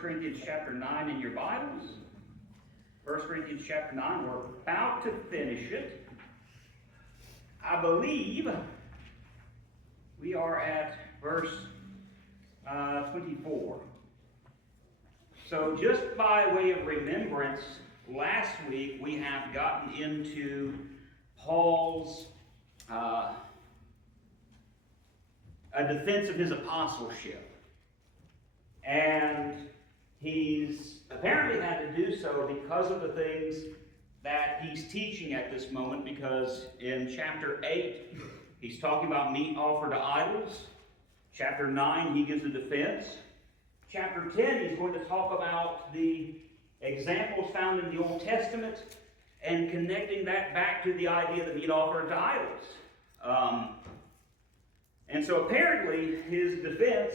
Corinthians chapter 9 in your Bibles. 1 Corinthians chapter 9, we're about to finish it. I believe we are at verse 24. So just by way of remembrance, last week we have gotten into Paul's a defense of his apostleship. And he's apparently had to do so because of the things that he's teaching at this moment, because in chapter 8, he's talking about meat offered to idols. Chapter 9, he gives a defense. Chapter 10, he's going to talk about the examples found in the Old Testament and connecting that back to the idea that meat offered to idols. And so apparently his defense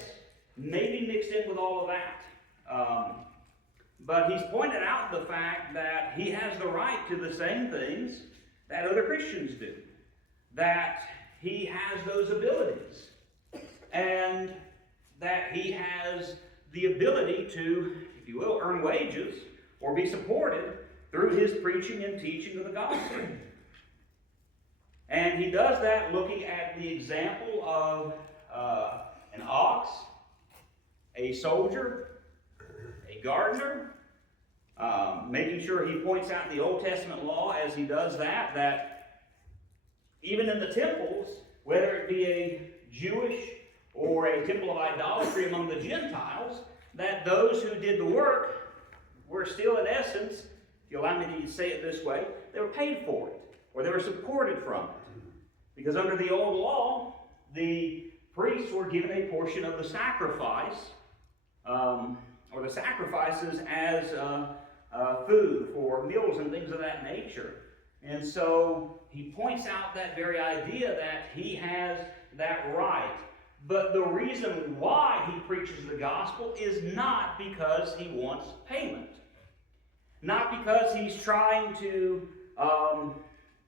may be mixed in with all of that. But he's pointed out the fact that he has the right to the same things that other Christians do. That he has those abilities. And that he has the ability to, if you will, earn wages or be supported through his preaching and teaching of the gospel. And he does that looking at the example of an ox, a soldier, a gardener, making sure he points out the Old Testament law as he does that, that even in the temples, whether it be a Jewish or a temple of idolatry among the Gentiles, that those who did the work were still, in essence, if you allow me to say it this way, they were paid for it, or they were supported from it. Because under the old law, the priests were given a portion of the sacrifice, or the sacrifices as food for meals and things of that nature. And so he points out that very idea that he has that right. But the reason why he preaches the gospel is not because he wants payment. Not because he's trying to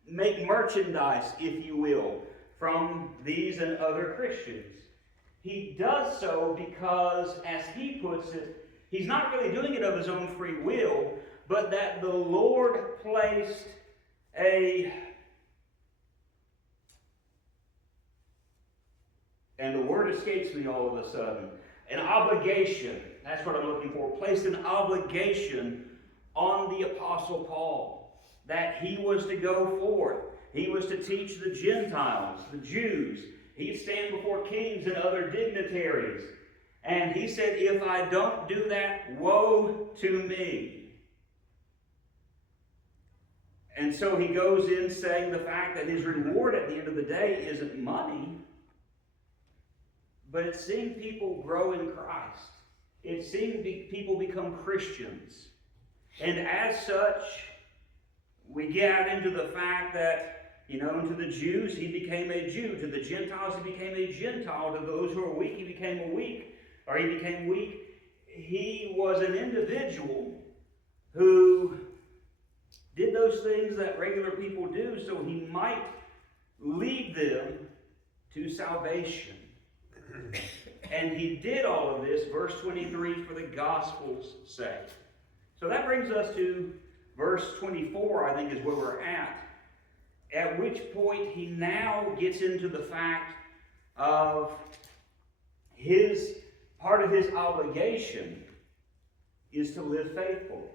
make merchandise, if you will, from these and other Christians. He does so because, as he puts it, he's not really doing it of his own free will, but that the Lord placed and the word escapes me all of a sudden, an obligation, that's what I'm looking for, placed an obligation on the Apostle Paul, that he was to go forth. He was to teach the Gentiles, the Jews. He'd stand before kings and other dignitaries. And he said, if I don't do that, woe to me. And so he goes in saying the fact that his reward at the end of the day isn't money, but it's seeing people grow in Christ. It's seeing people become Christians. And as such, we get out into the fact that, to the Jews, he became a Jew. To the Gentiles, he became a Gentile. To those who are weak, he became weak. He was an individual who did those things that regular people do so he might lead them to salvation. And he did all of this, verse 23, for the gospel's sake. So that brings us to verse 24, I think is where we're at which point he now gets into the fact of part of his obligation is to live faithfully.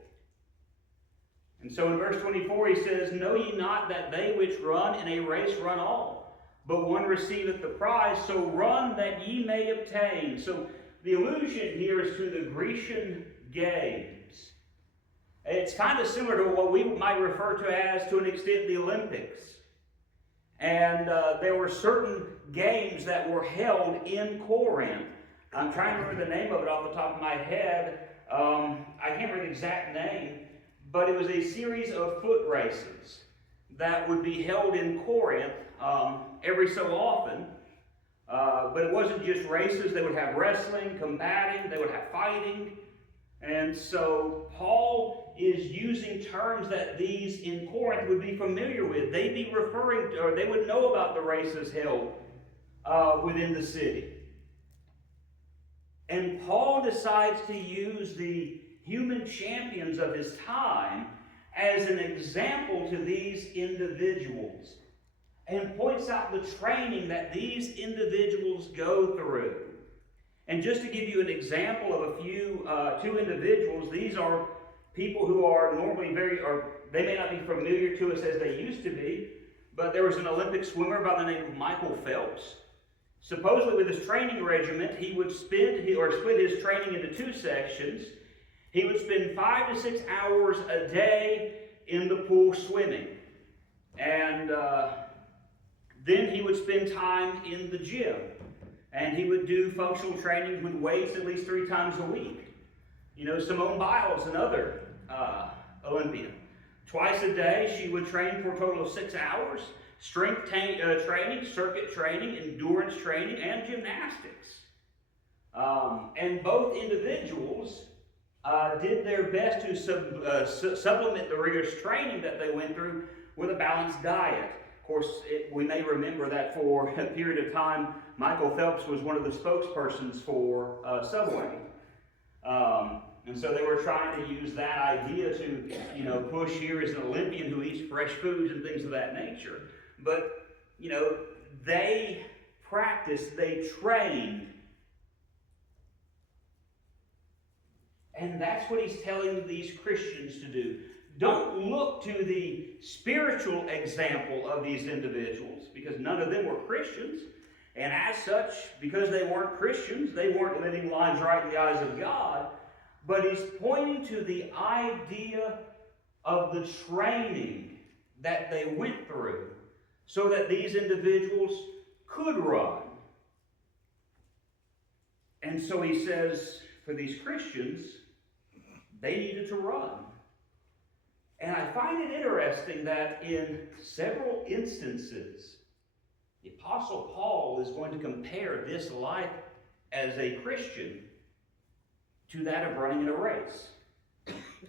And so in verse 24 he says, know ye not that they which run in a race run all, but one receiveth the prize, so run that ye may obtain. So the allusion here is to the Grecian games. It's kind of similar to what we might refer to as, to an extent, the Olympics. And there were certain games that were held in Corinth. I'm trying to remember the name of it off the top of my head. I can't remember the exact name, but it was a series of foot races that would be held in Corinth every so often. But it wasn't just races. They would have wrestling, combating, they would have fighting. And so Paul is using terms that these in Corinth would be familiar with. They'd be referring to, or they would know about the races held within the city. And Paul decides to use the human champions of his time as an example to these individuals, and points out the training that these individuals go through. And just to give you an example of two individuals, these are people who are normally they may not be familiar to us as they used to be, but there was an Olympic swimmer by the name of Michael Phelps. Supposedly with his training regiment, he would split his training into two sections. He would spend 5 to 6 hours a day in the pool swimming. And then he would spend time in the gym. And he would do functional training with weights at least 3 times a week. You know, Simone Biles, another Olympian. Twice a day, she would train for a total of 6 hours. Strength training, circuit training, endurance training, and gymnastics. And both individuals did their best to supplement the rigorous training that they went through with a balanced diet. Of course, we may remember that for a period of time, Michael Phelps was one of the spokespersons for Subway. And so they were trying to use that idea to, push here as an Olympian who eats fresh foods and things of that nature. But, they practiced, they trained. And that's what he's telling these Christians to do. Don't look to the spiritual example of these individuals, because none of them were Christians. And as such, because they weren't Christians, they weren't living lives right in the eyes of God. But he's pointing to the idea of the training that they went through so that these individuals could run. And so he says, for these Christians, they needed to run. And I find it interesting that in several instances, the Apostle Paul is going to compare this life as a Christian to that of running in a race.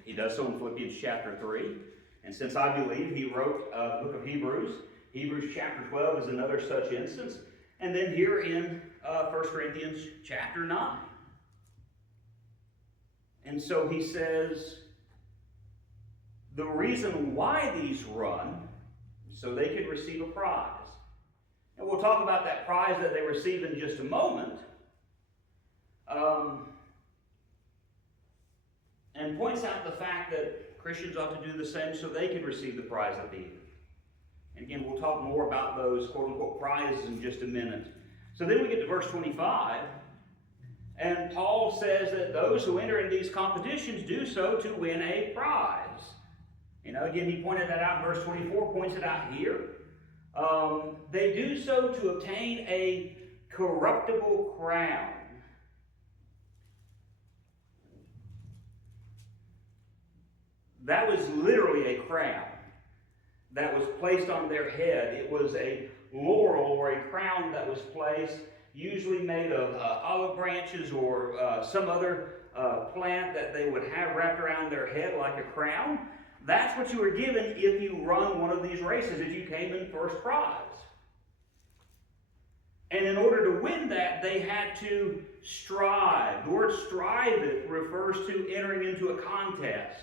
He does so in Philippians chapter 3. And since I believe he wrote the book of Hebrews chapter 12 is another such instance. And then here in 1 Corinthians chapter 9. And so he says, the reason why these run, so they could receive a prize. And we'll talk about that prize that they receive in just a moment. And points out the fact that Christians ought to do the same so they can receive the prize at the end. And again, we'll talk more about those quote-unquote prizes in just a minute. So then we get to verse 25. And Paul says that those who enter into these competitions do so to win a prize. Again, he pointed that out in verse 24, points it out here. They do so to obtain a corruptible crown. That was literally a crown that was placed on their head. It was a laurel or a crown that was placed, usually made of olive branches or some other plant that they would have wrapped around their head like a crown. That's what you were given if you run one of these races, if you came in first prize. And in order to win that, they had to strive. The word striveth refers to entering into a contest.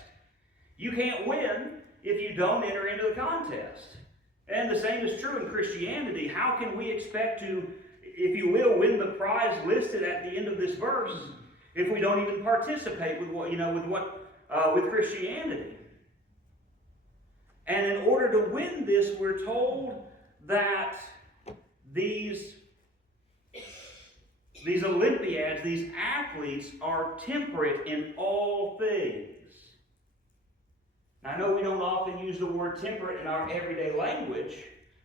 You can't win if you don't enter into the contest. And the same is true in Christianity. How can we expect to, if you will, win the prize listed at the end of this verse if we don't even participate with Christianity? And in order to win this, we're told that these Olympiads, these athletes, are temperate in all things. Now, I know we don't often use the word temperate in our everyday language,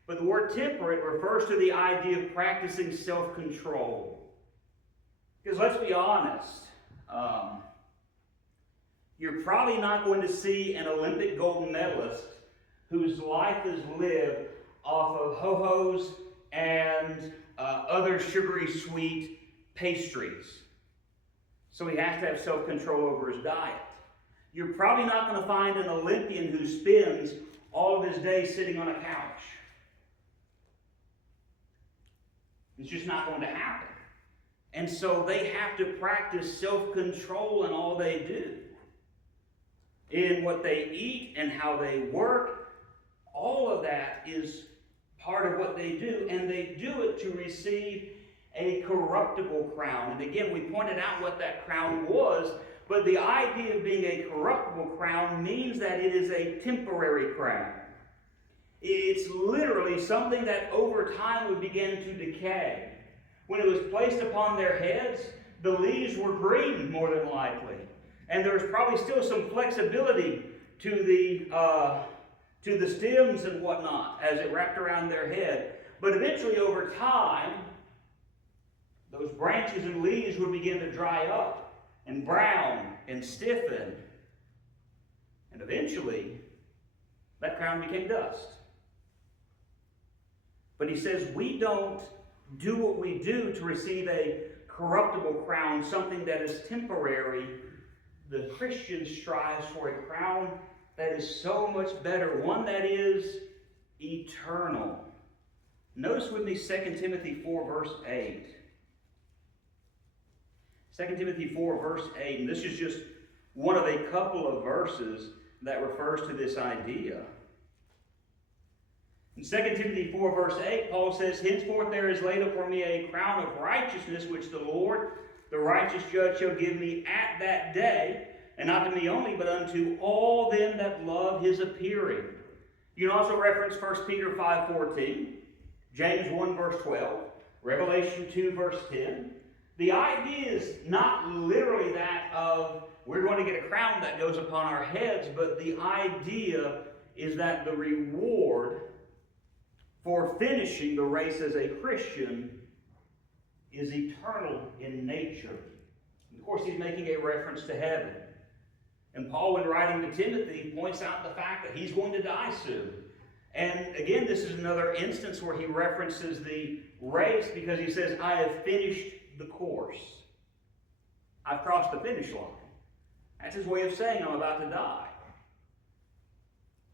but the word temperate refers to the idea of practicing self-control. Because let's be honest, you're probably not going to see an Olympic gold medalist whose life is lived off of ho-hos and other sugary sweet pastries. So he has to have self-control over his diet. You're probably not going to find an Olympian who spends all of his day sitting on a couch. It's just not going to happen. And so they have to practice self-control in all they do. In what they eat and how they work, all of that is part of what they do. And they do it to receive a corruptible crown. And again, we pointed out what that crown was, but the idea of being a corruptible crown means that it is a temporary crown. It's literally something that over time would begin to decay. When it was placed upon their heads, the leaves were green, more than likely. And there was probably still some flexibility to the stems and whatnot as it wrapped around their head. But eventually, over time, those branches and leaves would begin to dry up and brown and stiffen. And eventually, that crown became dust. But he says we don't do what we do to receive a corruptible crown, something that is temporary. The Christian strives for a crown that is so much better, one that is eternal. Notice with me 2 Timothy 4, verse 8. 2 Timothy 4, verse 8, and this is just one of a couple of verses that refers to this idea. In 2 Timothy 4, verse 8, Paul says, "Henceforth there is laid up for me a crown of righteousness, which the Lord, the righteous judge, shall give me at that day, and not to me only, but unto all them that love his appearing." You can also reference 1 Peter 5:14, James 1, verse 12, Revelation 2, verse 10. The idea is not literally that of we're going to get a crown that goes upon our heads, but the idea is that the reward for finishing the race as a Christian is eternal in nature. Of course, he's making a reference to heaven. And Paul, when writing to Timothy, points out the fact that he's going to die soon. And again, this is another instance where he references the race because he says, "I have finished the course. I've crossed the finish line." That's his way of saying I'm about to die.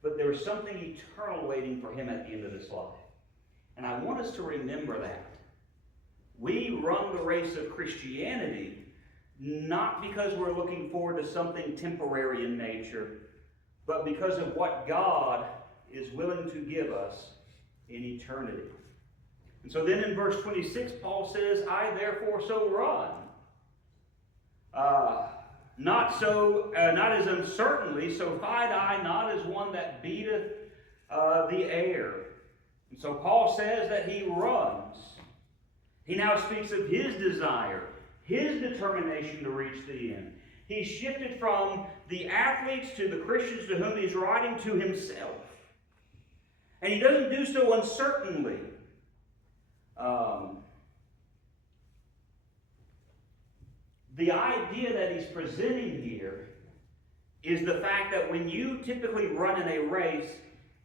But there is something eternal waiting for him at the end of this life. And I want us to remember that. We run the race of Christianity not because we're looking forward to something temporary in nature, but because of what God is willing to give us in eternity. And so then in verse 26, Paul says, "I therefore so run. Not as uncertainly, so fight I, not as one that beateth the air." And so Paul says that he runs. He now speaks of his desire, his determination to reach the end. He's shifted from the athletes to the Christians to whom he's writing to himself. And he doesn't do so uncertainly. The idea that he's presenting here is the fact that when you typically run in a race,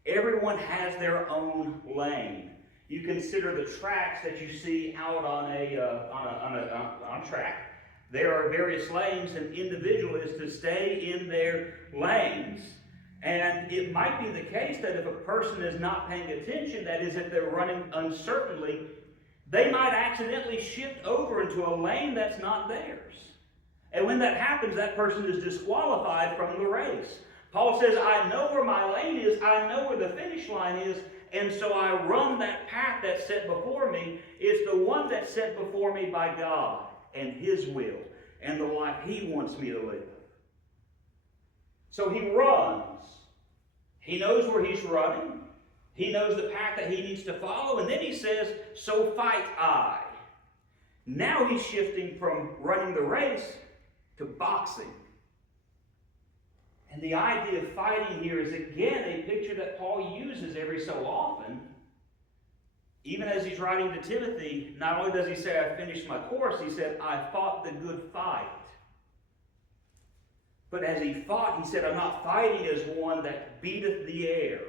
everyone has their own lane. You consider the tracks that you see out on a track. There are various lanes, and individual is to stay in their lanes. And it might be the case that if a person is not paying attention, that is, if they're running uncertainly, they might accidentally shift over into a lane that's not theirs. And when that happens, that person is disqualified from the race. Paul says, I know where my lane is, I know where the finish line is, and so I run that path that's set before me. It's the one that's set before me by God and His will and the life He wants me to live. So he runs. He knows where he's running. He knows the path that he needs to follow. And then he says, so fight I. Now he's shifting from running the race to boxing. And the idea of fighting here is again a picture that Paul uses every so often. Even as he's writing to Timothy, not only does he say, I finished my course, he said, I fought the good fight. But as he fought, he said, I'm not fighting as one that beateth the air.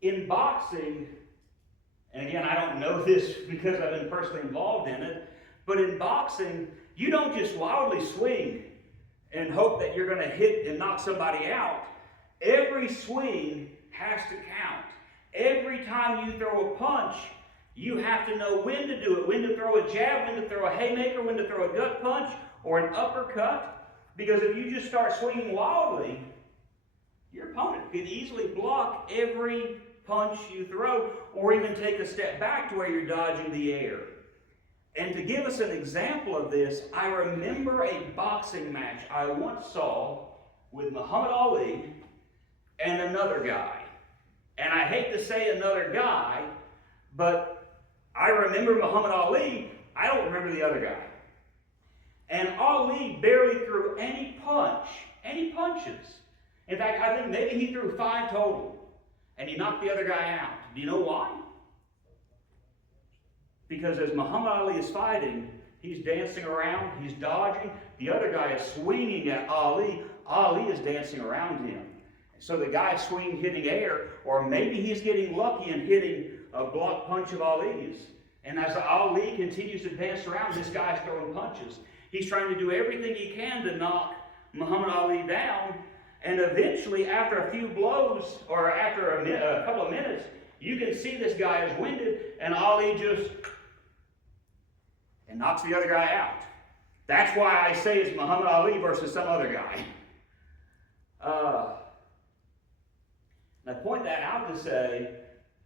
In boxing, and again, I don't know this because I've been personally involved in it, but in boxing, you don't just wildly swing and hope that you're going to hit and knock somebody out. Every swing has to count. Every time you throw a punch, You have to know when to do it, when to throw a jab, when to throw a haymaker, when to throw a gut punch or an uppercut. Because if you just start swinging wildly, your opponent could easily block every punch you throw, or even take a step back to where you're dodging the air. And to give us an example of this, I remember a boxing match I once saw with Muhammad Ali and another guy. And I hate to say another guy, but I remember Muhammad Ali, I don't remember the other guy. And Ali barely threw any punches. In fact, I think maybe he threw 5 total, and he knocked the other guy out. Do you know why? Because as Muhammad Ali is fighting, he's dancing around, he's dodging. The other guy is swinging at Ali. Ali is dancing around him. So the guy is swinging, hitting air, or maybe he's getting lucky and hitting a block punch of Ali's. And as Ali continues to dance around, this guy's throwing punches. He's trying to do everything he can to knock Muhammad Ali down. And eventually, after a few blows, or after a couple of minutes, you can see this guy is winded, and Ali just knocks the other guy out. That's why I say it's Muhammad Ali versus some other guy. I point that out to say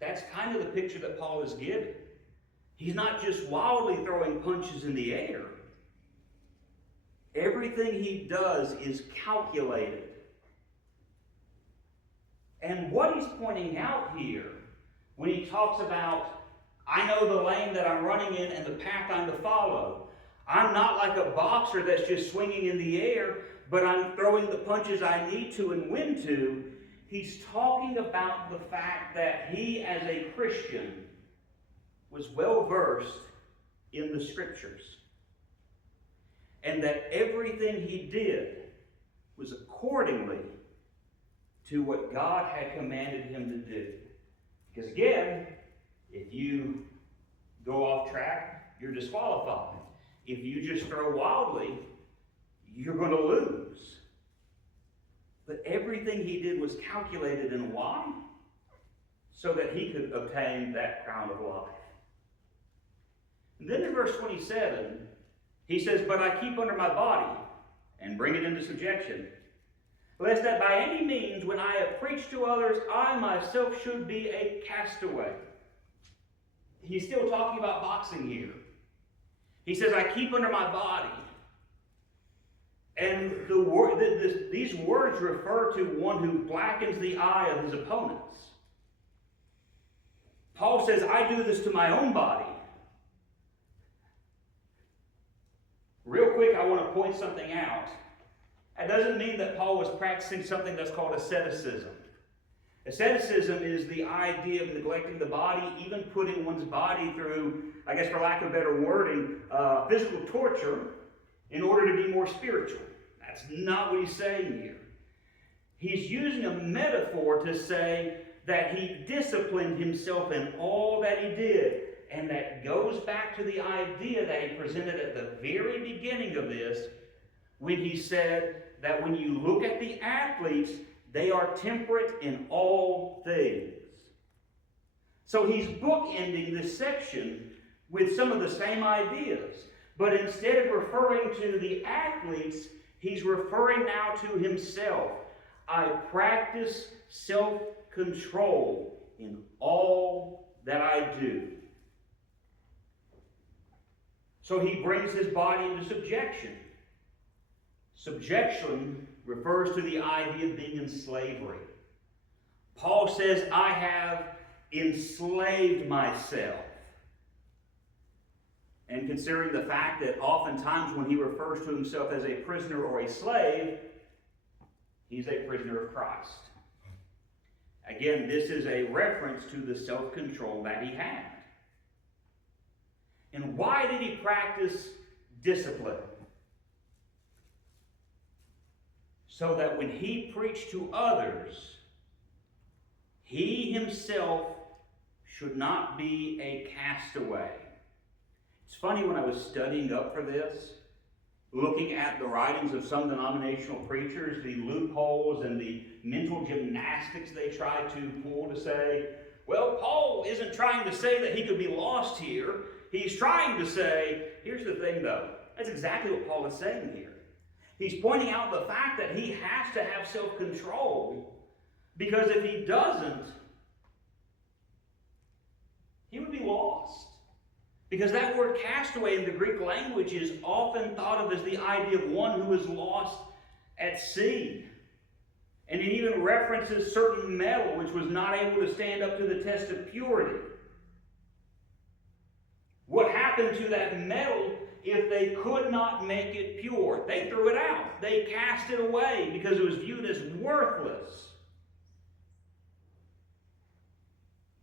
that's kind of the picture that Paul is giving. He's not just wildly throwing punches in the air. Everything he does is calculated. And what he's pointing out here, when he talks about, I know the lane that I'm running in and the path I'm to follow. I'm not like a boxer that's just swinging in the air, but I'm throwing the punches I need to and when to. He's talking about the fact that he, as a Christian, was well versed in the Scriptures. And that everything he did was accordingly to what God had commanded him to do. Because again, if you go off track, you're disqualified. If you just throw wildly, you're going to lose. But everything he did was calculated, and why? So that he could obtain that crown of life. And then in verse 27, he says, but I keep under my body and bring it into subjection, lest that by any means, when I have preached to others, I myself should be a castaway. He's still talking about boxing here. He says, I keep under my body. And these words refer to one who blackens the eye of his opponents. Paul says, I do this to my own body. Real quick, I want to point something out. That doesn't mean that Paul was practicing something that's called asceticism. Asceticism is the idea of neglecting the body, even putting one's body through, I guess for lack of better wording, physical torture in order to be more spiritual. That's not what he's saying here. He's using a metaphor to say that he disciplined himself in all that he did. And that goes back to the idea that he presented at the very beginning of this, when he said that when you look at the athletes, they are temperate in all things. So he's bookending this section with some of the same ideas. But instead of referring to the athletes, he's referring now to himself. I practice self-control in all that I do. So he brings his body into subjection. Subjection refers to the idea of being in slavery. Paul says, I have enslaved myself. And considering the fact that oftentimes when he refers to himself as a prisoner or a slave, he's a prisoner of Christ. Again, this is a reference to the self-control that he had. And why did he practice discipline? So that when he preached to others, he himself should not be a castaway. It's funny, when I was studying up for this, looking at the writings of some denominational preachers, the loopholes and the mental gymnastics they try to pull to say, Well, Paul isn't trying to say that he could be lost here. He's trying to say, here's the thing though. That's exactly what Paul is saying here. He's pointing out the fact that he has to have self-control, because if he doesn't, he would be lost. Because that word castaway in the Greek language is often thought of as the idea of one who is lost at sea. And it even references certain metal which was not able to stand up to the test of purity. What happened to that metal if they could not make it pure? They threw it out. They cast it away because it was viewed as worthless.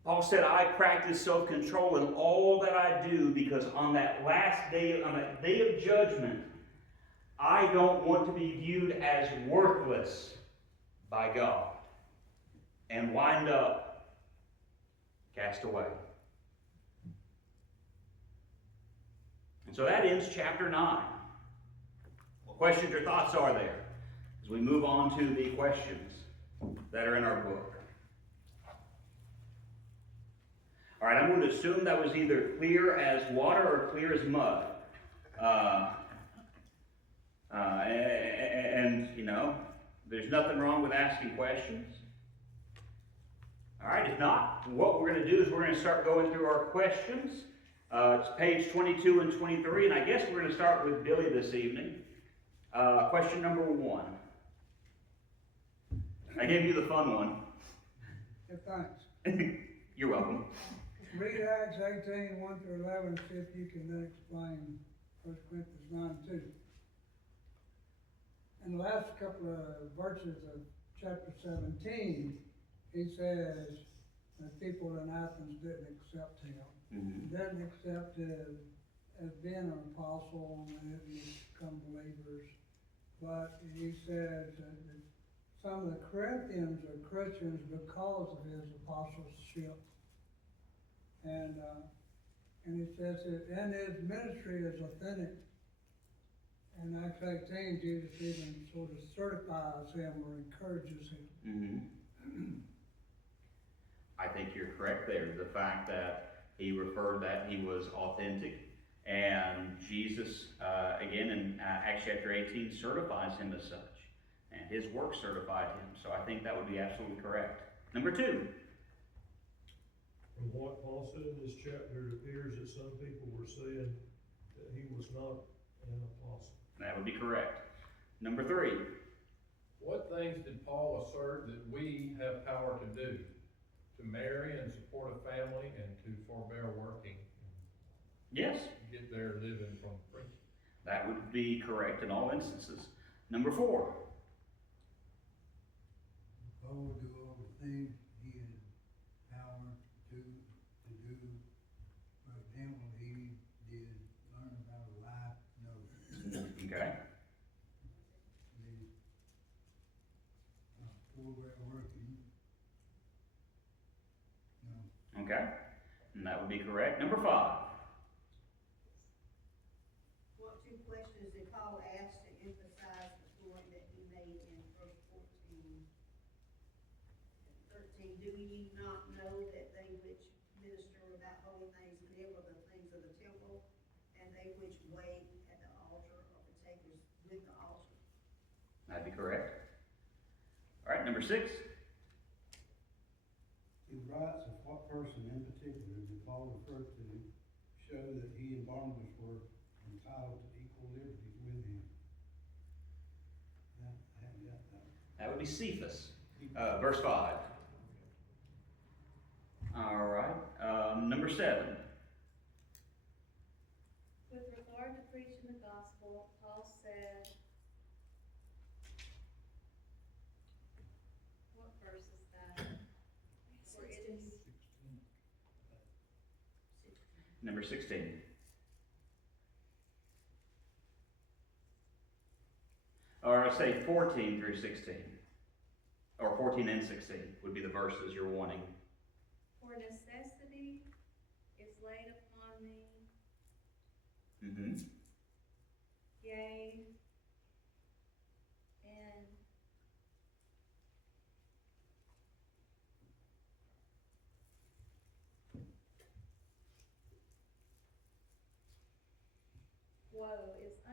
Paul said, I practice self-control in all that I do, because on that last day, on that day of judgment, I don't want to be viewed as worthless by God and wind up cast away. And so that ends chapter 9. What questions or thoughts are there as we move on to the questions that are in our book? All right, I'm going to assume that was either clear as water or clear as mud. And, you know, there's nothing wrong with asking questions. All right, if not, what we're going to do is we're going to start going through our questions. It's page 22 and 23, and I guess we're going to start with Billy this evening. Question number 1. I gave you the fun one. Yeah, thanks. You're welcome. Read Acts 18, 1 through 11, see if you can then explain 1 Corinthians 9, 2. In the last couple of verses of chapter 17, he says that people in Athens didn't accept him. Mm-hmm. Didn't accept him as being an apostle, and they didn't become believers. But he says that some of the Corinthians are Christians because of his apostleship. And he says that in his ministry is authentic. In Acts 18, Jesus even sort of certifies him or encourages him. Mm-hmm. I think you're correct there. The fact that he referred that he was authentic, and Jesus, again in Acts chapter 18, certifies him as such. And his work certified him. So I think that would be absolutely correct. Number 2. From what Paul said in this chapter, it appears that some people were saying that he was not an apostle. That would be correct. Number 3. What things did Paul assert that we have power to do? To marry and support a family and to forbear working? Yes. Get their living from preaching. That would be correct in all instances. Number 4. Paul would do all the things he had power to do. For example, he did learn about life, Okay. the forbear working. Okay. And that would be correct. Number 5. What 2 questions did Paul ask to emphasize the point that he made in verse 14 and 13? Do ye not know that they which minister without holy things live of the things of the temple, and they which wait at the altar are partakers with the altar? That'd be correct. All right, number 6. He writes of what person in particular did Paul refer to show that he and Barnabas were entitled to equal liberties with him. I haven't got that. That would be Cephas. Verse 5. All right. Number 7. With regard to preaching the gospel, Paul said, what verse is that? For it is 16. Number 16. Or I say 14 through 16. Or 14 and 16 would be the verses you're wanting. for necessity is laid upon me, Mm-hmm. yea, and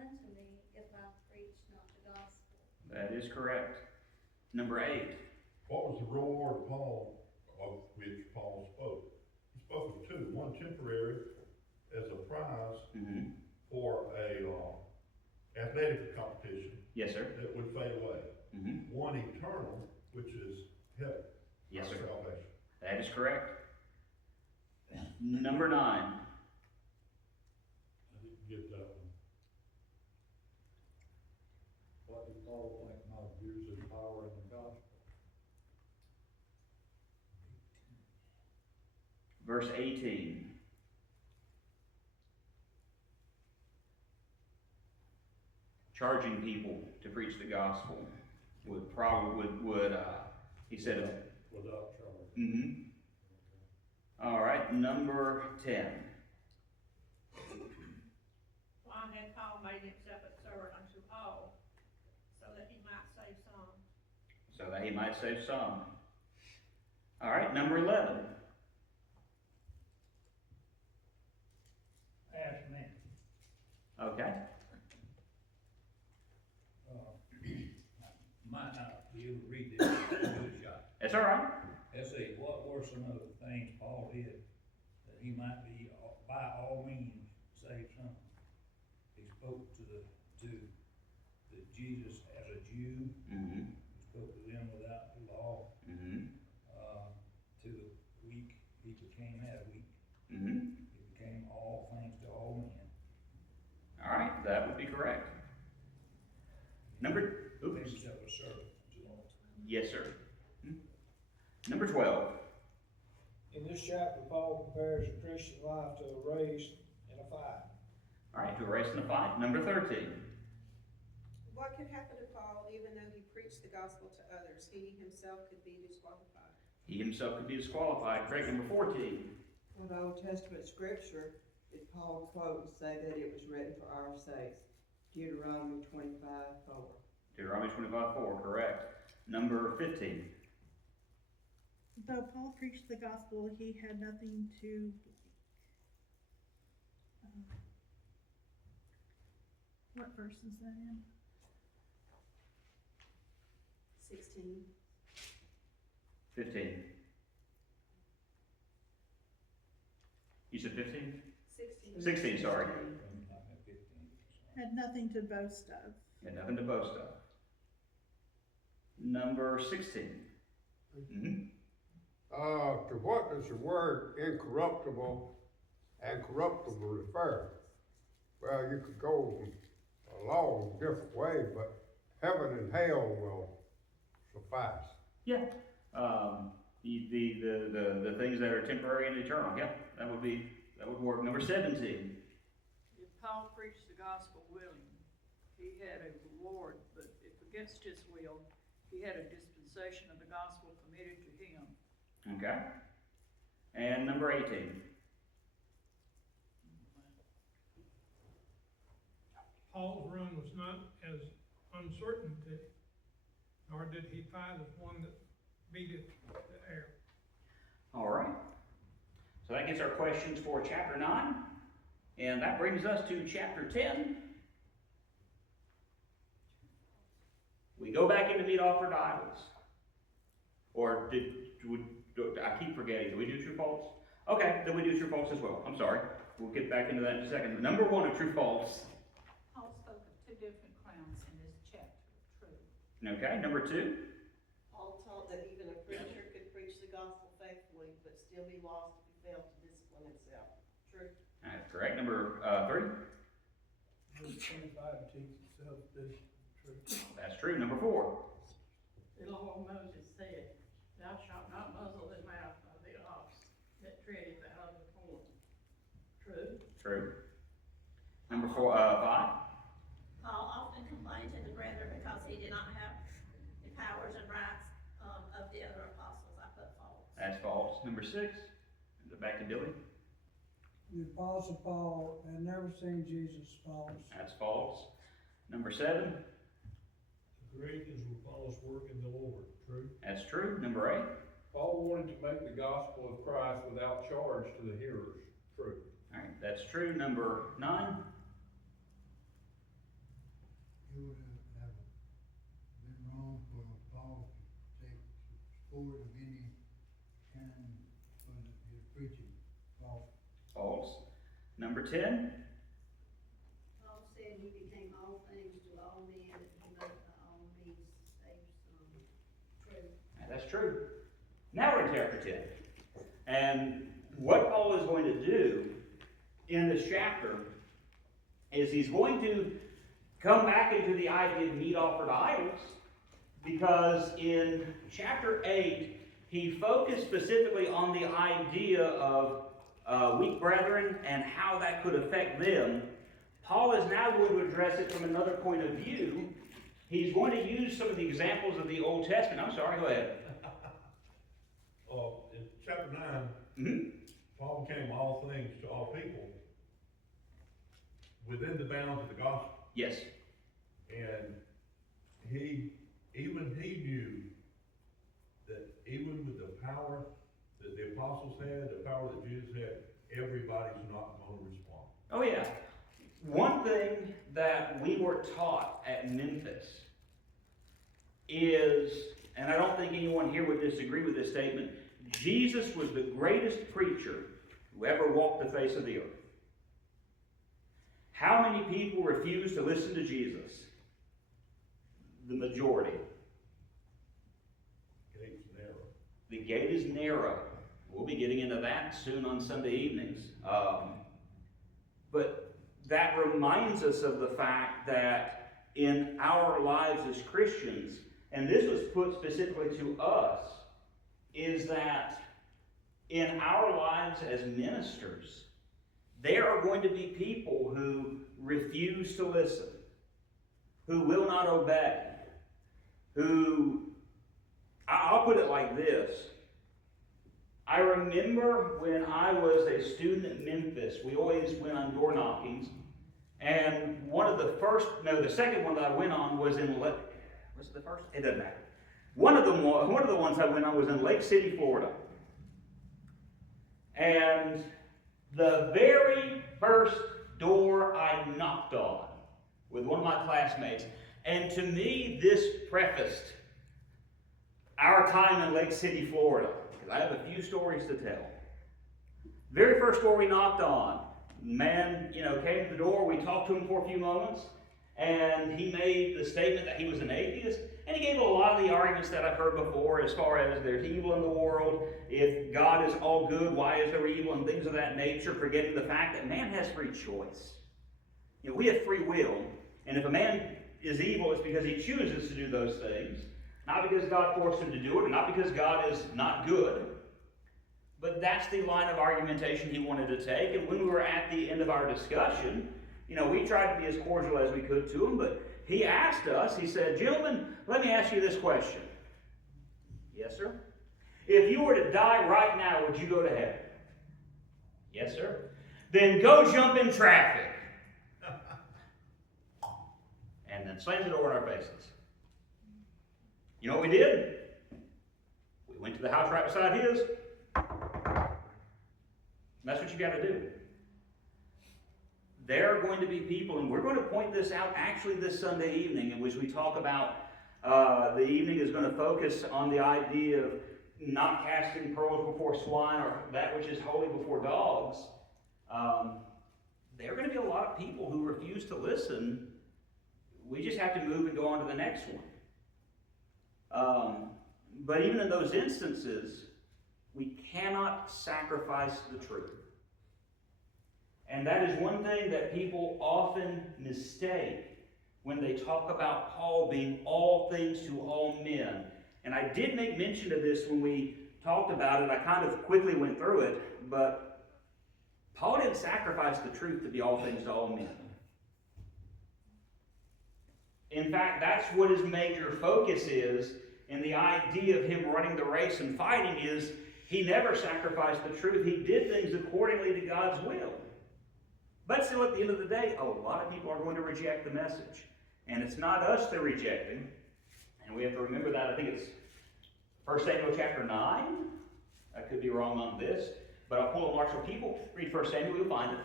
unto me if I preach not the gospel. That is correct. Number 8. What was the reward of Paul, of which Paul spoke? He spoke of two, one temporary as a prize Mm-hmm. for a athletic competition Yes, sir. that would fade away. Mm-hmm. One eternal, which is heaven, Yes, our sir. salvation. That is correct. Number 9. I didn't get that one. What did Paul think about using power in the gospel? Verse 18. Charging people to preach the gospel would probably he said. Without charge. Mm-hmm. All right, number 10. Why had Paul made himself a servant unto all, so that he might save some? So that he might save some. All right, number 11. Ask me. Okay. Might not be able to read this, but I'll give it a shot. That's all right. Let's see, what were some of the things Paul did that he might be, by all means, save some? He spoke to Jesus as a Jew. Mm-hmm. He spoke to them without the law. Mm-hmm. To the weak, he became that weak. Mm-hmm. He became all things to all men. All right, that would be correct. Number, Made oops. himself a servant to all. Yes, sir. Number 12. In this chapter, Paul compares the Christian life to a race and a fight. All right, to a race and a fight. Number 13. What could happen to Paul even though he preached the gospel to others? He himself could be disqualified. He himself could be disqualified. Correct. Number 14. Well, the Old Testament scripture did Paul quote and say that it was written for our sakes? Deuteronomy 25:4. Deuteronomy 25:4. Correct. Number 15. Though Paul preached the gospel, he had nothing to, what verse is that in? 16. 15. You said 15? 16. 16, sorry. Had nothing to boast of. Had nothing to boast of. Number 16. Mm-hmm. To what does the word incorruptible and corruptible refer? Well, you could go a long different way, but heaven and hell will suffice. Yeah. The things that are temporary and eternal. Yeah, that would work. Number 17. If Paul preached the gospel willing, he had a reward, but if against his will, he had a dispensation of the gospel committed to him. Okay. And number 18. Paul's run was not as uncertain, nor did he fight as one that beat it to air. All right. So that gets our questions for chapter 9. And that brings us to chapter 10. We go back into meat offered idols. Or I keep forgetting, do we do true false? Okay, then we do true false as well. I'm sorry. We'll get back into that in a second. Number 1 of true false. Paul spoke of 2 different crowns in this chapter, true. Okay, number 2. Paul taught that even a preacher could preach the gospel faithfully, but still be lost if he failed to discipline himself. True. That's correct. Number 3. Verse 25 teaches self-discipline. True. That's true. Number 4. The law of Moses said, thou shalt not muzzle the mouth of the ox that treadeth out of the corn. True. True. Number 5. Paul often complained to the brethren because he did not have the powers and rights of the other apostles. I put false. That's false. Number 6. Is it back to Billy? The Apostle Paul had never seen Jesus false. That's false. Number 7. The Corinthians were Paul's work in the Lord. True. That's true. Number 8. Paul wanted to make the gospel of Christ without charge to the hearers. True. All right, that's true. Number 9. it would have been wrong for Paul to take support of any kind for his preaching, false. False. Number 10. Paul said he became all things to all men, that he might by all means save some. True. That's true. Now we're in chapter 10. And what Paul is going to do in this chapter is he's going to come back into the idea of meat offered to idols, because in chapter 8, he focused specifically on the idea of weak brethren and how that could affect them. Paul is now going to address it from another point of view. He's going to use some of the examples of the Old Testament. I'm sorry, go ahead. In chapter 9, Mm-hmm. Paul became all things to all people within the bounds of the gospel. Yes. And he knew that even with the power that the apostles had, the power that Jesus had, everybody's not going to respond. Oh yeah. One thing that we were taught at Memphis is, and I don't think anyone here would disagree with this statement, Jesus was the greatest preacher who ever walked the face of the earth. How many people refused to listen to Jesus? The majority. Gate's narrow. The gate is narrow. We'll be getting into that soon on Sunday evenings. But that reminds us of the fact that in our lives as Christians, and this was put specifically to us, is that in our lives as ministers, there are going to be people who refuse to listen, who will not obey, I'll put it like this. I remember when I was a student at Memphis, we always went on door knockings, and the second one that I went on was in, was it the first? It doesn't matter. One of the ones I went on was in Lake City, Florida. And the very first door I knocked on with one of my classmates, and to me this prefaced our time in Lake City, Florida, because I have a few stories to tell. Very first door we knocked on, man, came to the door, we talked to him for a few moments, and he made the statement that he was an atheist, and he gave a lot of the arguments that I've heard before as far as there's evil in the world, if God is all good, why is there evil, and things of that nature, forgetting the fact that man has free choice. We have free will, and if a man is evil, it's because he chooses to do those things, not because God forced him to do it, and not because God is not good. But that's the line of argumentation he wanted to take, and when we were at the end of our discussion, we tried to be as cordial as we could to him, but he asked us, he said, "Gentlemen, let me ask you this question." "Yes, sir." "If you were to die right now, would you go to heaven?" "Yes, sir." "Then go jump in traffic." And then slammed the door in our faces. You know what we did? We went to the house right beside his. That's what you got to do. There are going to be people, and we're going to point this out actually this Sunday evening, in which we talk about, the evening is going to focus on the idea of not casting pearls before swine, or that which is holy before dogs. There are going to be a lot of people who refuse to listen. We just have to move and go on to the next one. But even in those instances, we cannot sacrifice the truth. And that is one thing that people often mistake when they talk about Paul being all things to all men. And I did make mention of this when we talked about it. I kind of quickly went through it, but Paul didn't sacrifice the truth to be all things to all men. In fact, that's what his major focus is, and the idea of him running the race and fighting is he never sacrificed the truth. He did things accordingly to God's will. But still, at the end of the day, a lot of people are going to reject the message. And it's not us they're rejecting. And we have to remember that. I think it's 1 Samuel chapter 9. I could be wrong on this. But I'll pull a marshal people. Read 1 Samuel, you'll find it.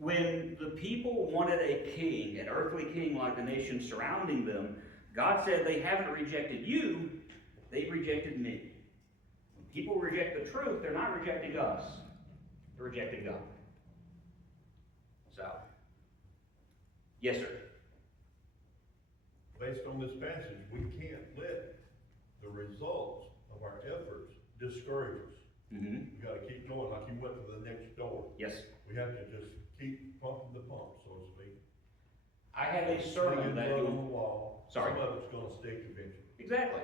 When the people wanted a king, an earthly king like the nations surrounding them, God said they haven't rejected you, they've rejected me. When people reject the truth, they're not rejecting us, they're rejecting God. So, yes, sir. Based on this passage, we can't let the results of our efforts discourage us. Mm-hmm. You gotta keep going like you went to the next door. Yes. We have to just keep pumping the pump, so to speak. I have a sermon that Blood on the you... wall. Sorry. Some of it's gonna stick eventually. Exactly.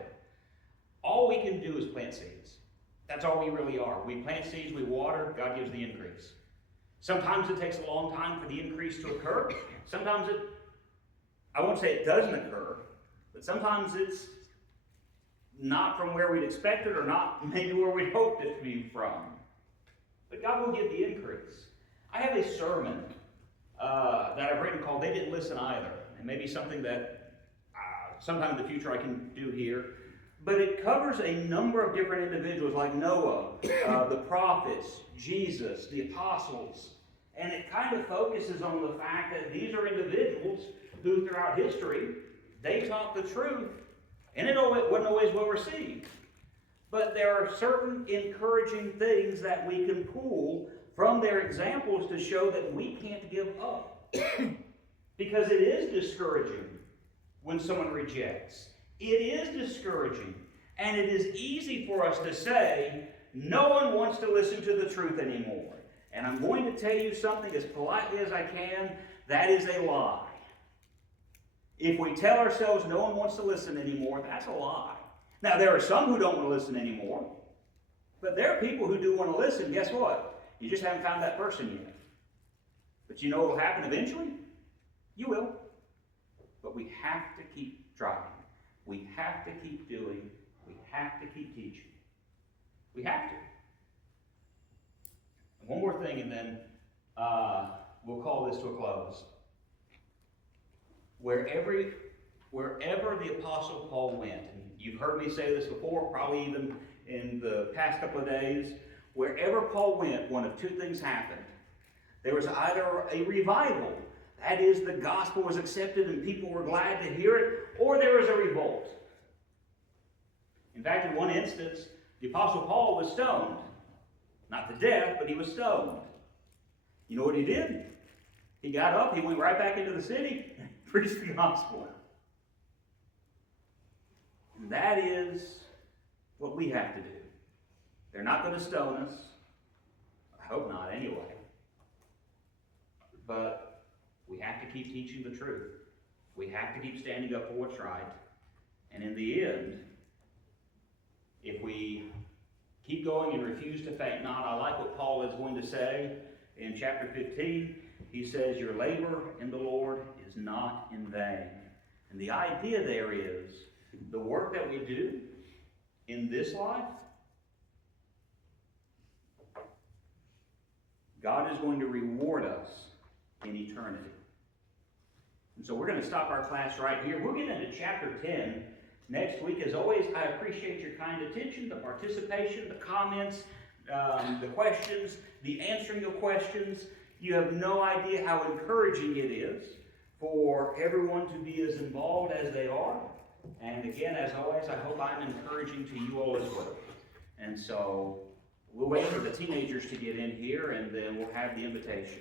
All we can do is plant seeds. That's all we really are. We plant seeds, we water, God gives the increase. Sometimes it takes a long time for the increase to occur. Sometimes I won't say it doesn't occur, but sometimes it's not from where we'd expected or not maybe where we'd hoped it to be from. But God will give the increase. I have a sermon that I've written called They Didn't Listen Either. And maybe something that sometime in the future I can do here. But it covers a number of different individuals like Noah, the prophets, Jesus, the apostles. And it kind of focuses on the fact that these are individuals who throughout history, they taught the truth. And it wasn't always well received. But there are certain encouraging things that we can pull from their examples to show that we can't give up. Because it is discouraging when someone rejects. It is discouraging. And it is easy for us to say, no one wants to listen to the truth anymore. And I'm going to tell you something as politely as I can, that is a lie. If we tell ourselves no one wants to listen anymore, that's a lie. Now, there are some who don't want to listen anymore. But there are people who do want to listen. Guess what? You just haven't found that person yet. But you know what will happen eventually? You will. But we have to keep trying. We have to keep doing. We have to keep teaching. We have to. And one more thing, and then we'll call this to a close. Wherever the Apostle Paul went, and you've heard me say this before, probably even in the past couple of days, wherever Paul went, one of two things happened. There was either a revival, that is, the gospel was accepted and people were glad to hear it, or there was a revolt. In fact, in one instance, the Apostle Paul was stoned. Not to death, but he was stoned. You know what he did? He got up, he went right back into the city, and preached the gospel. And that is what we have to do. They're not going to stone us. I hope not, anyway. But we have to keep teaching the truth. We have to keep standing up for what's right. And in the end, if we keep going and refuse to faint not, I like what Paul is going to say in chapter 15. He says, your labor in the Lord is not in vain. And the idea there is, the work that we do in this life, God is going to reward us in eternity. And so we're going to stop our class right here. We'll get into chapter 10 next week. As always, I appreciate your kind attention, the participation, the comments, the questions, the answering of questions. You have no idea how encouraging it is for everyone to be as involved as they are. And again, as always, I hope I'm encouraging to you all as well. And so we'll wait for the teenagers to get in here, and then we'll have the invitation.